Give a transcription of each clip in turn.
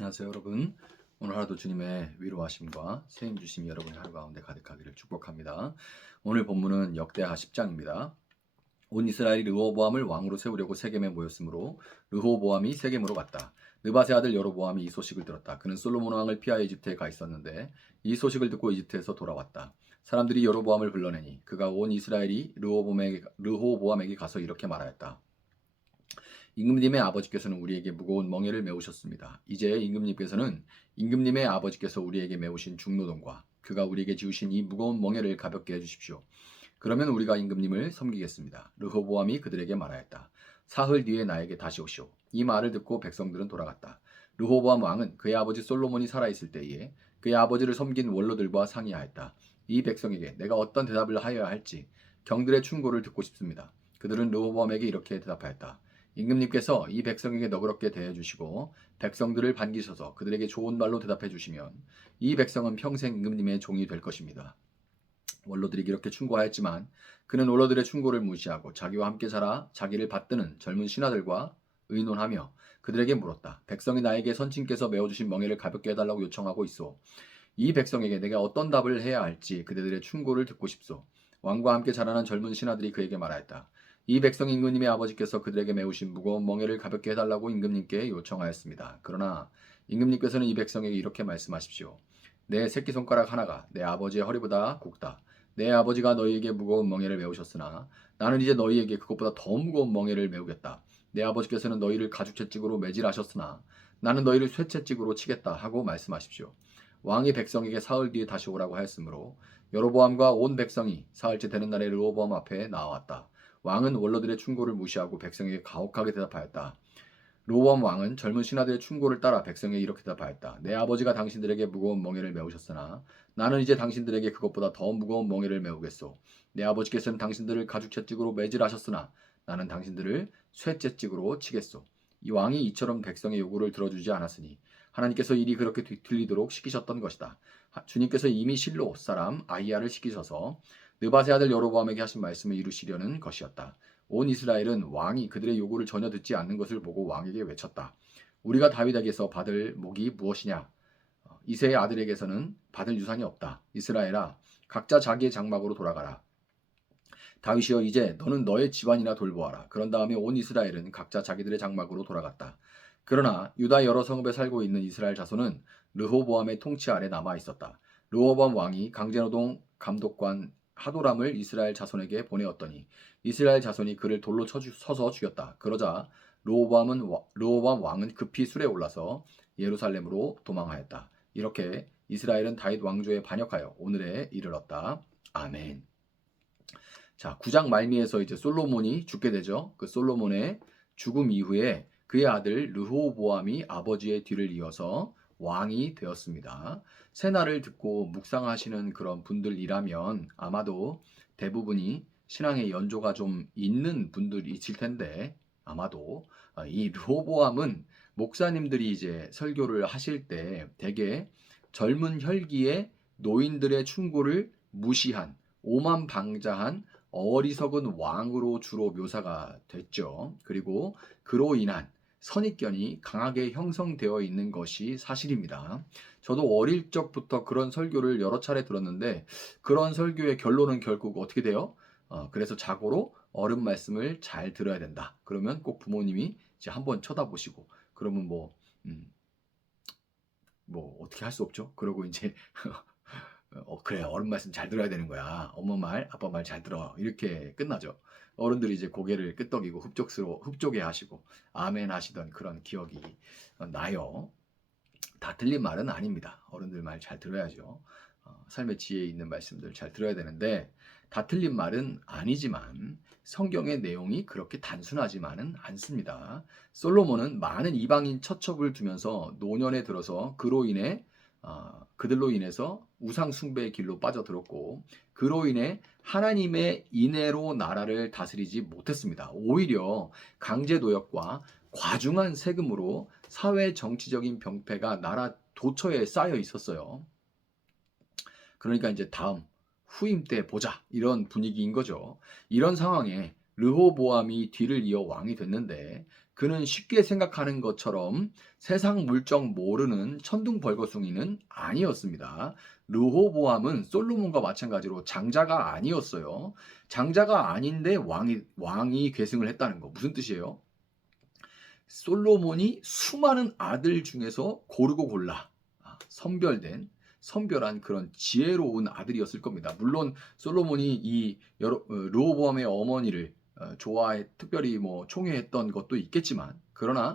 안녕하세요 여러분. 오늘 하루도 주님의 위로하심과 세임 주심이 여러분의 하루 가운데 가득하기를 축복합니다. 오늘 본문은 역대하 10장입니다. 온 이스라엘이 르호보암을 왕으로 세우려고 세겜에 모였으므로 르호보암이 세겜으로 갔다. 느밧의 아들 여로보암이 이 소식을 들었다. 그는 솔로몬 왕을 피하여 이집트에 가 있었는데 이 소식을 듣고 이집트에서 돌아왔다. 사람들이 여로보암을 불러내니 그가 온 이스라엘이 르호보암에게 가서 이렇게 말하였다. 임금님의 아버지께서는 우리에게 무거운 멍에를 메우셨습니다. 이제 임금님께서는 임금님의 아버지께서 우리에게 메우신 중노동과 그가 우리에게 지우신 이 무거운 멍에를 가볍게 해주십시오. 그러면 우리가 임금님을 섬기겠습니다. 르호보암이 그들에게 말하였다. 사흘 뒤에 나에게 다시 오시오. 이 말을 듣고 백성들은 돌아갔다. 르호보암 왕은 그의 아버지 솔로몬이 살아있을 때에 그의 아버지를 섬긴 원로들과 상의하였다. 이 백성에게 내가 어떤 대답을 하여야 할지 경들의 충고를 듣고 싶습니다. 그들은 르호보암에게 이렇게 대답하였다. 임금님께서 이 백성에게 너그럽게 대해주시고 백성들을 반기셔서 그들에게 좋은 말로 대답해 주시면 이 백성은 평생 임금님의 종이 될 것입니다. 원로들이 이렇게 충고하였지만 그는 원로들의 충고를 무시하고 자기와 함께 자라 자기를 받드는 젊은 신하들과 의논하며 그들에게 물었다. 백성이 나에게 선친께서 메어주신 멍에를 가볍게 해달라고 요청하고 있소. 이 백성에게 내가 어떤 답을 해야 할지 그들의 충고를 듣고 싶소. 왕과 함께 자라난 젊은 신하들이 그에게 말하였다. 이 백성이 임금님의 아버지께서 그들에게 메우신 무거운 멍에를 가볍게 해달라고 임금님께 요청하였습니다. 그러나 임금님께서는 이 백성에게 이렇게 말씀하십시오. 내 새끼손가락 하나가 내 아버지의 허리보다 굵다. 내 아버지가 너희에게 무거운 멍에를 메우셨으나 나는 이제 너희에게 그것보다 더 무거운 멍에를 메우겠다. 내 아버지께서는 너희를 가죽채찍으로 매질하셨으나 나는 너희를 쇠채찍으로 치겠다 하고 말씀하십시오. 왕이 백성에게 사흘 뒤에 다시 오라고 하였으므로 여로보암과 온 백성이 사흘째 되는 날에 르호보암 앞에 나왔다. 왕은 원로들의 충고를 무시하고 백성에게 가혹하게 대답하였다. 르호보암 왕은 젊은 신하들의 충고를 따라 백성에게 이렇게 대답하였다. 내 아버지가 당신들에게 무거운 멍에를 메우셨으나 나는 이제 당신들에게 그것보다 더 무거운 멍에를 메우겠소. 내 아버지께서는 당신들을 가죽채찍으로 매질하셨으나 나는 당신들을 쇠채찍으로 치겠소. 이 왕이 이처럼 백성의 요구를 들어주지 않았으니 하나님께서 일이 그렇게 뒤틀리도록 시키셨던 것이다. 주님께서 이미 실로 사람 아히야를 시키셔서 느밧의 아들 여로보암에게 하신 말씀을 이루시려는 것이었다. 온 이스라엘은 왕이 그들의 요구를 전혀 듣지 않는 것을 보고 왕에게 외쳤다. 우리가 다윗에게서 받을 목이 무엇이냐? 이새의 아들에게서는 받을 유산이 없다. 이스라엘아, 각자 자기의 장막으로 돌아가라. 다윗이여 이제 너는 너의 집안이나 돌보아라. 그런 다음에 온 이스라엘은 각자 자기들의 장막으로 돌아갔다. 그러나 유다 여러 성읍에 살고 있는 이스라엘 자손은 르호보암의 통치 아래 남아 있었다. 르호보암 왕이 강제노동 감독관 하도람을 이스라엘 자손에게 보내었더니 이스라엘 자손이 그를 돌로 쳐서 죽였다. 그러자 르호보암 왕은 급히 술에 올라서 예루살렘으로 도망하였다. 이렇게 이스라엘은 다윗 왕조에 반역하여 오늘에 이르렀다. 아멘. 자, 9장 말미에서 이제 솔로몬이 죽게 되죠. 그 솔로몬의 죽음 이후에 그의 아들 르호보암이 아버지의 뒤를 이어서 왕이 되었습니다. 새날을 듣고 묵상하시는 그런 분들이라면 아마도 대부분이 신앙의 연조가 좀 있는 분들이 있을 텐데 아마도 이 르호보암은 목사님들이 이제 설교를 하실 때 대개 젊은 혈기의 노인들의 충고를 무시한 오만방자한 어리석은 왕으로 주로 묘사가 됐죠. 그리고 그로 인한 선입견이 강하게 형성되어 있는 것이 사실입니다. 저도 어릴 적부터 그런 설교를 여러 차례 들었는데 그런 설교의 결론은 결국 어떻게 돼요? 그래서 자고로 어른 말씀을 잘 들어야 된다. 그러면 꼭 부모님이 이제 한번 쳐다보시고 그러면 음, 뭐 어떻게 할 수 없죠. 그러고 이제 그래 어른 말씀 잘 들어야 되는 거야. 엄마 말, 아빠 말 잘 들어. 이렇게 끝나죠. 어른들이 이제 고개를 끄덕이고 흡족해 하시고 아멘 하시던 그런 기억이 나요. 다 틀린 말은 아닙니다. 어른들 말 잘 들어야죠. 삶의 지혜에 있는 말씀들 잘 들어야 되는데 다 틀린 말은 아니지만 성경의 내용이 그렇게 단순하지만은 않습니다. 솔로몬은 많은 이방인 처첩을 두면서 노년에 들어서 그들로 인해서 우상 숭배의 길로 빠져들었고 그로 인해 하나님의 인애로 나라를 다스리지 못했습니다. 오히려 강제 노역과 과중한 세금으로 사회 정치적인 병폐가 나라 도처에 쌓여 있었어요. 그러니까 이제 다음 후임 때 보자 이런 분위기인 거죠. 이런 상황에 르호보암이 뒤를 이어 왕이 됐는데 그는 쉽게 생각하는 것처럼 세상 물정 모르는 천둥벌거숭이는 아니었습니다. 르호보암은 솔로몬과 마찬가지로 장자가 아니었어요. 장자가 아닌데 왕이 계승을 했다는 거 무슨 뜻이에요? 솔로몬이 수많은 아들 중에서 고르고 골라 선별한 그런 지혜로운 아들이었을 겁니다. 물론 솔로몬이 이 르호보암의 어머니를 특별히 뭐 총애했던 것도 있겠지만, 그러나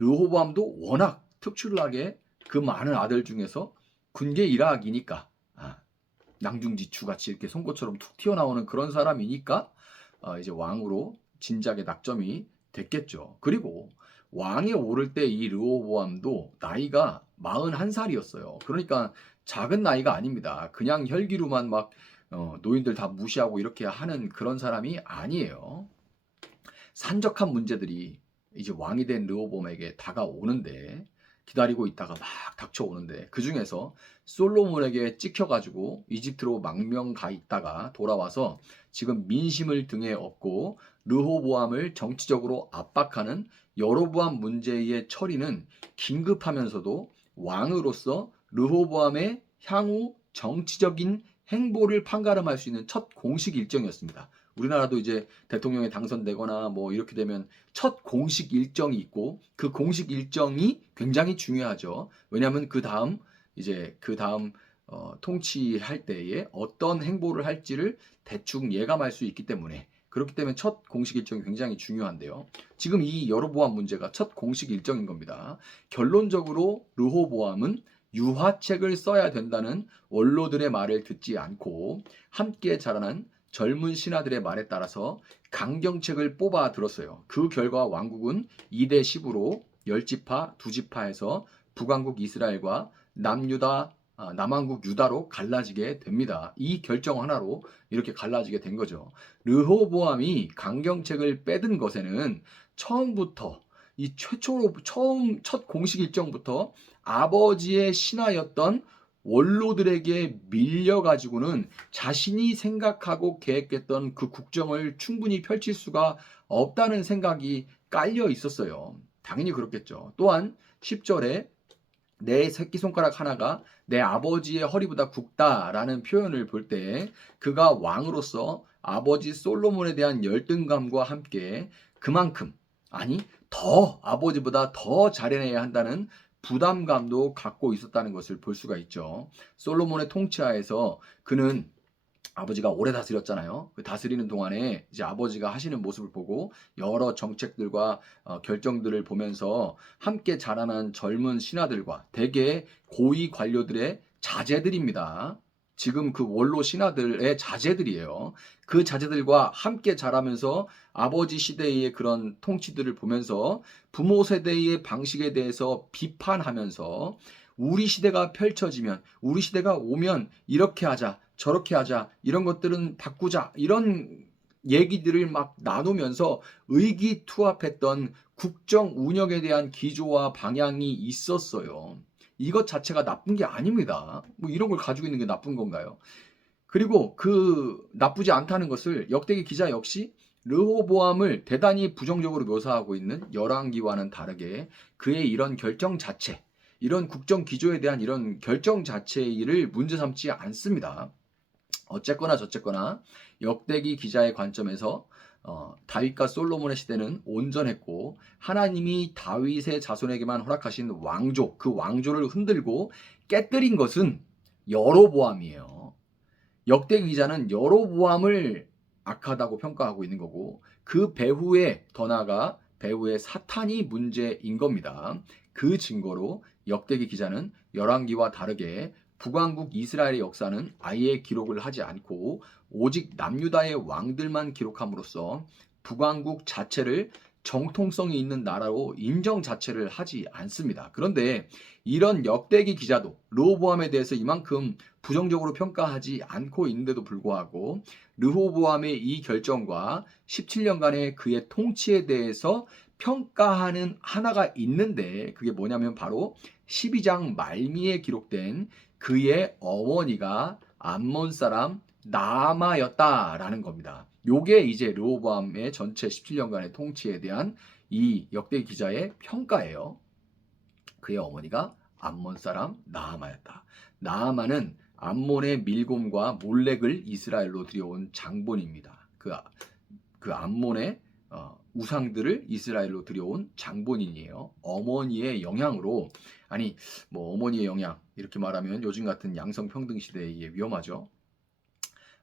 르호보암도 워낙 특출나게 그 많은 아들 중에서 군계 일학이니까 낭중지추 같이 이렇게 송곳처럼 툭 튀어나오는 그런 사람이니까 이제 왕으로 진작에 낙점이 됐겠죠. 그리고 왕에 오를 때 이 르호보암도 나이가 41살이었어요. 그러니까 작은 나이가 아닙니다. 그냥 혈기로만 막 노인들 다 무시하고 이렇게 하는 그런 사람이 아니에요. 산적한 문제들이 이제 왕이 된 르호보암에게 다가오는데, 기다리고 있다가 막 닥쳐오는데, 그 중에서 솔로몬에게 찍혀가지고 이집트로 망명 가 있다가 돌아와서 지금 민심을 등에 업고 르호보암을 정치적으로 압박하는 여로보암 문제의 처리는 긴급하면서도 왕으로서 르호보암의 향후 정치적인 행보를 판가름할 수 있는 첫 공식 일정이었습니다. 우리나라도 이제 대통령에 당선되거나 뭐 이렇게 되면 첫 공식 일정이 있고, 그 공식 일정이 굉장히 중요하죠. 왜냐하면 그 다음 통치할 때에 어떤 행보를 할지를 대충 예감할 수 있기 때문에, 그렇기 때문에 첫 공식 일정이 굉장히 중요한데요. 지금 이 여로보암 문제가 첫 공식 일정인 겁니다. 결론적으로 르호보암은 유화책을 써야 된다는 원로들의 말을 듣지 않고 함께 자라난 젊은 신하들의 말에 따라서 강경책을 뽑아 들었어요. 그 결과 왕국은 2대 10으로 10지파 2지파에서 북왕국 이스라엘과 남왕국 유다로 갈라지게 됩니다. 이 결정 하나로 이렇게 갈라지게 된 거죠. 르호보암이 강경책을 빼든 것에는 처음부터 첫 공식 일정부터 아버지의 신하였던 원로들에게 밀려가지고는 자신이 생각하고 계획했던 그 국정을 충분히 펼칠 수가 없다는 생각이 깔려 있었어요. 당연히 그렇겠죠. 또한 10절에 내 새끼손가락 하나가 내 아버지의 허리보다 굵다라는 표현을 볼 때, 그가 왕으로서 아버지 솔로몬에 대한 열등감과 함께 그만큼, 아니 더 아버지보다 더 잘해내야 한다는 부담감도 갖고 있었다는 것을 볼 수가 있죠. 솔로몬의 통치하에서 그는 아버지가 오래 다스렸잖아요. 그 다스리는 동안에 이제 아버지가 하시는 모습을 보고 여러 정책들과 결정들을 보면서 함께 자라난 젊은 신하들과 대개 고위 관료들의 자제들입니다. 지금 그 원로 신하들의 자제들이에요. 그 자제들과 함께 자라면서 아버지 시대의 그런 통치들을 보면서 부모 세대의 방식에 대해서 비판하면서 우리 시대가 펼쳐지면, 우리 시대가 오면 이렇게 하자, 저렇게 하자, 이런 것들은 바꾸자, 이런 얘기들을 막 나누면서 의기투합했던 국정 운영에 대한 기조와 방향이 있었어요. 이것 자체가 나쁜 게 아닙니다. 뭐 이런 걸 가지고 있는 게 나쁜 건가요? 그리고 그 나쁘지 않다는 것을 역대기 기자 역시 르호보암을 대단히 부정적으로 묘사하고 있는 열왕기와는 다르게 그의 이런 결정 자체, 이런 국정 기조에 대한 이런 결정 자체를 문제 삼지 않습니다. 어쨌거나 저쨌거나 역대기 기자의 관점에서 다윗과 솔로몬의 시대는 온전했고, 하나님이 다윗의 자손에게만 허락하신 왕조, 그 왕조를 흔들고 깨뜨린 것은 여로보암이에요. 역대기 기자는 여로보암을 악하다고 평가하고 있는 거고, 그 배후에 더 나아가 배후의 사탄이 문제인 겁니다. 그 증거로 역대기 기자는 열왕기와 다르게 북왕국 이스라엘의 역사는 아예 기록을 하지 않고 오직 남유다의 왕들만 기록함으로써 북왕국 자체를 정통성이 있는 나라로 인정 자체를 하지 않습니다. 그런데 이런 역대기 기자도 르호보암에 대해서 이만큼 부정적으로 평가하지 않고 있는데도 불구하고 르호보암의 이 결정과 17년간의 그의 통치에 대해서 평가하는 하나가 있는데, 그게 뭐냐면 바로 12장 말미에 기록된 그의 어머니가 암몬 사람 나아마였다라는 겁니다. 요게 이제 르호보암의 전체 17년간의 통치에 대한 이 역대 기자의 평가예요. 그의 어머니가 암몬 사람 나아마였다. 나아마는 암몬의 밀곰과 몰렉을 이스라엘로 들여온 장본입니다. 그 암몬의 우상들을 이스라엘로 들여온 장본인이에요. 어머니의 영향으로, 아니 뭐 어머니의 영향 이렇게 말하면 요즘 같은 양성평등 시대에 위험하죠.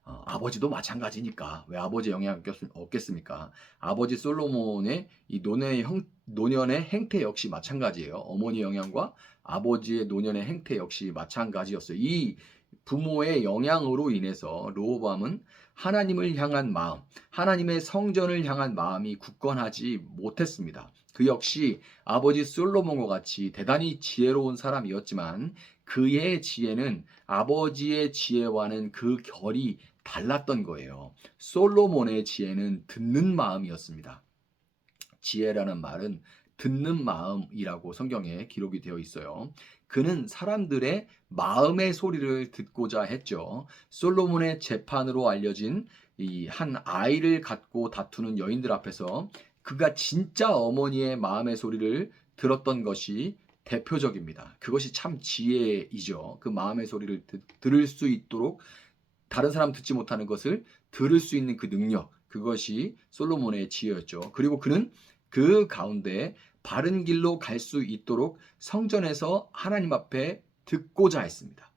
아버지도 마찬가지니까 왜 아버지 영향이 없겠습니까? 아버지 솔로몬의 이 노년의 행태 역시 마찬가지예요. 어머니 영향과 아버지의 노년의 행태 역시 마찬가지였어요. 이 부모의 영향으로 인해서 르호보암은 하나님을 향한 마음, 하나님의 성전을 향한 마음이 굳건하지 못했습니다. 그 역시 아버지 솔로몬과 같이 대단히 지혜로운 사람이었지만 그의 지혜는 아버지의 지혜와는 그 결이 달랐던 거예요. 솔로몬의 지혜는 듣는 마음이었습니다. 지혜라는 말은 듣는 마음이라고 성경에 기록이 되어 있어요. 그는 사람들의 마음의 소리를 듣고자 했죠. 솔로몬의 재판으로 알려진 이 한 아이를 갖고 다투는 여인들 앞에서 그가 진짜 어머니의 마음의 소리를 들었던 것이 대표적입니다. 그것이 참 지혜이죠. 그 마음의 소리를 들을 수 있도록 다른 사람 듣지 못하는 것을 들을 수 있는 그 능력, 그것이 솔로몬의 지혜였죠. 그리고 그는 그 가운데 바른 길로 갈 수 있도록 성전에서 하나님 앞에 듣고자 했습니다.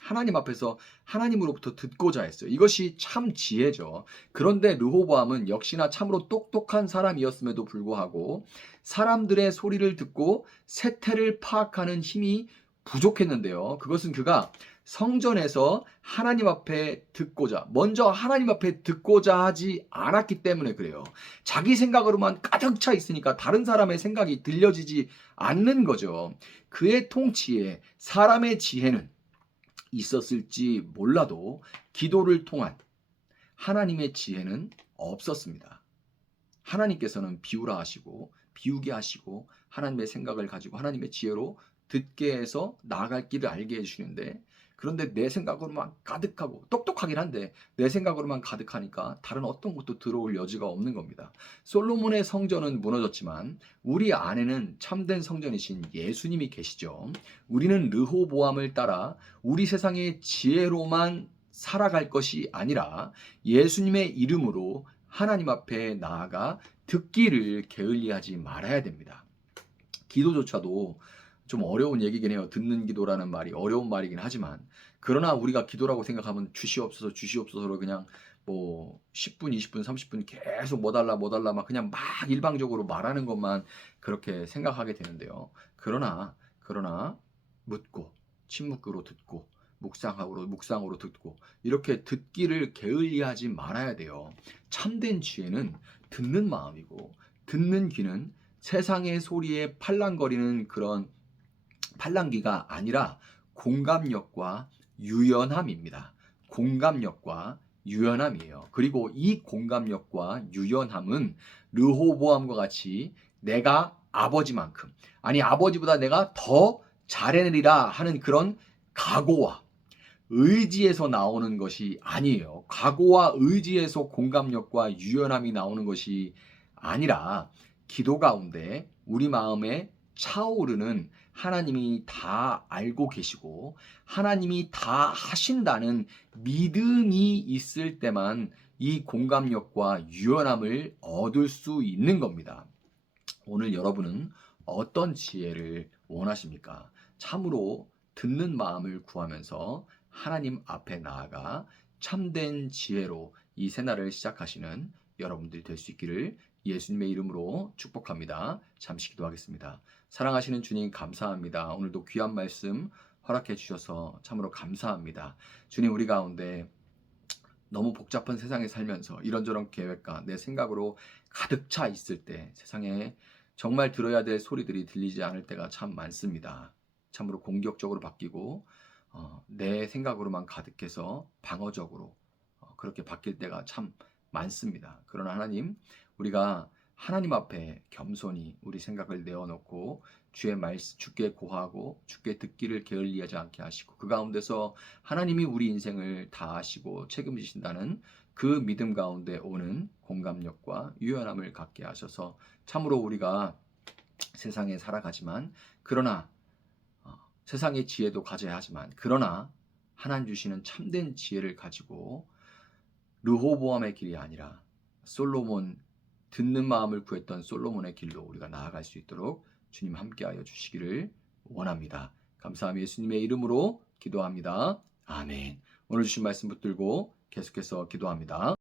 하나님 앞에서 하나님으로부터 듣고자 했어요. 이것이 참 지혜죠. 그런데 르호보암은 역시나 참으로 똑똑한 사람이었음에도 불구하고 사람들의 소리를 듣고 세태를 파악하는 힘이 부족했는데요. 그것은 그가 성전에서 하나님 앞에 먼저 하나님 앞에 듣고자 하지 않았기 때문에 그래요. 자기 생각으로만 가득 차 있으니까 다른 사람의 생각이 들려지지 않는 거죠. 그의 통치에 사람의 지혜는 있었을지 몰라도 기도를 통한 하나님의 지혜는 없었습니다. 하나님께서는 비우라 하시고 비우게 하시고 하나님의 생각을 가지고 하나님의 지혜로 듣게 해서 나아갈 길을 알게 해주시는데, 그런데 내 생각으로만 가득하고 똑똑하긴 한데 내 생각으로만 가득하니까 다른 어떤 것도 들어올 여지가 없는 겁니다. 솔로몬의 성전은 무너졌지만 우리 안에는 참된 성전이신 예수님이 계시죠. 우리는 르호보암을 따라 우리 세상의 지혜로만 살아갈 것이 아니라 예수님의 이름으로 하나님 앞에 나아가 듣기를 게을리하지 말아야 됩니다. 기도조차도 좀 어려운 얘기긴 해요. 듣는 기도라는 말이 어려운 말이긴 하지만, 그러나 우리가 기도라고 생각하면 주시옵소서 주시옵소서로 그냥 뭐 10분, 20분, 30분 계속 뭐 달라 막 그냥 막 일방적으로 말하는 것만 그렇게 생각하게 되는데요. 그러나 묻고 침묵으로 듣고 묵상으로 듣고 이렇게 듣기를 게을리하지 말아야 돼요. 참된 지혜는 듣는 마음이고 듣는 귀는 세상의 소리에 팔랑거리는 그런 팔랑귀가 아니라 공감력과 유연함입니다. 공감력과 유연함이에요. 그리고 이 공감력과 유연함은 르호보암과 같이 내가 아버지만큼, 아니 아버지보다 내가 더 잘해내리라 하는 그런 각오와 의지에서 나오는 것이 아니에요. 각오와 의지에서 공감력과 유연함이 나오는 것이 아니라 기도 가운데 우리 마음에 차오르는 하나님이 다 알고 계시고 하나님이 다 하신다는 믿음이 있을 때만 이 공감력과 유연함을 얻을 수 있는 겁니다. 오늘 여러분은 어떤 지혜를 원하십니까? 참으로 듣는 마음을 구하면서 하나님 앞에 나아가 참된 지혜로 이 새날을 시작하시는 여러분들이 될 수 있기를 예수님의 이름으로 축복합니다. 잠시 기도하겠습니다. 사랑하시는 주님 감사합니다. 오늘도 귀한 말씀 허락해 주셔서 참으로 감사합니다. 주님, 우리 가운데 너무 복잡한 세상에 살면서 이런저런 계획과 내 생각으로 가득 차 있을 때 세상에 정말 들어야 될 소리들이 들리지 않을 때가 참 많습니다. 참으로 공격적으로 바뀌고 내 생각으로만 가득해서 방어적으로 그렇게 바뀔 때가 참 많습니다. 그러나 하나님, 우리가 하나님 앞에 겸손히 우리 생각을 내어놓고 주의 말씀, 주께 고하고 주께 듣기를 게을리하지 않게 하시고 그 가운데서 하나님이 우리 인생을 다 아시고 책임지신다는 그 믿음 가운데 오는 공감력과 유연함을 갖게 하셔서 참으로 우리가 세상에 살아가지만 그러나 세상의 지혜도 가져야 하지만 그러나 하나님 주시는 참된 지혜를 가지고 르호보암의 길이 아니라 솔로몬 듣는 마음을 구했던 솔로몬의 길로 우리가 나아갈 수 있도록 주님 함께하여 주시기를 원합니다. 감사하며 예수님의 이름으로 기도합니다. 아멘. 오늘 주신 말씀 붙들고 계속해서 기도합니다.